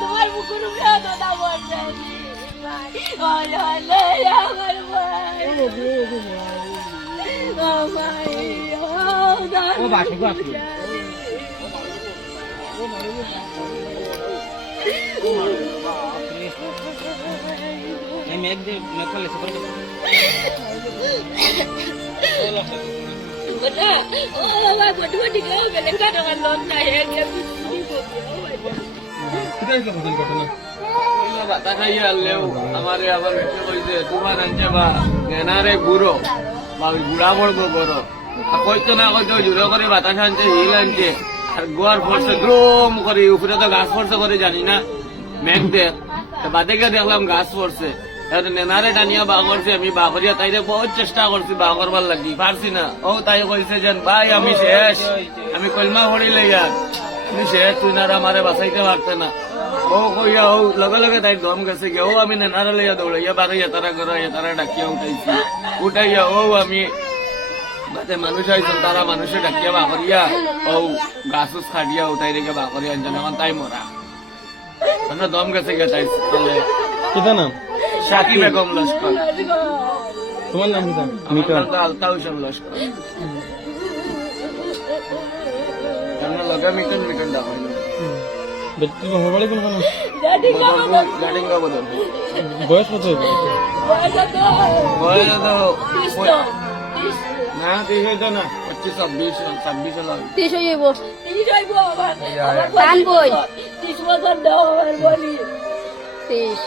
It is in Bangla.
তোমার বুকুর উপরে দাদা হলে আমার ভাই ও ও বাসি, বাসি। দিয়ে মেঘ করলে সকালে Benar. Oh, my God, dua tiga orang dekat dengan lontar উপরে তো গাছ জানি না মেঘ দে তো বাদে গিয়ে দেখলাম গাছ টানিয়া আমি বা তাইরে বহুত চেষ্টা করছি বা করবার লাগি পারছি না ও তাই কইছে যেন ভাই আমি শেষ আমি কলমা ভরি লইয়া তুমি শেষ তুই না আমারে বাঁচাইতে পারতে না। ও কইয়া ও লগে লগে তাই দম গেছে গে। ও আমি নেনারে লইয়া দৌড়াইয়া বারইয়া তারা করাইয়া তারা ডাকিয়া উঠাইছি। উঠাইয়া ও আমি বাদে মানুষ আইছেন তারা মানুষে ডাকিয়া বাকরিয়া ও গাছ খাটিয়া উঠাই রেখে বাকরিয়া আনছেন এখন তাই মরা। মানে দম গেছে গে তাই কোথায় নাম? শাকি বেগম লস্কর। তোমার নাম কোথায় আমার তো আলতা হোসেন লস্কর। আমরা লগে মিটন মিটন ডাকাইল ব্যক্তি বাড়ি কোনখানে Jadi kamu গাড়ি গাবো তো বয়স কত বয়স না তিরিশ হইতো না। পঁচিশ ছাব্বিশ ছাব্বিশ হলো। তিরিশ হয়ে যাইব Tiso ibu apa? Tan boy. Tiso botol dah orang তিরিশ।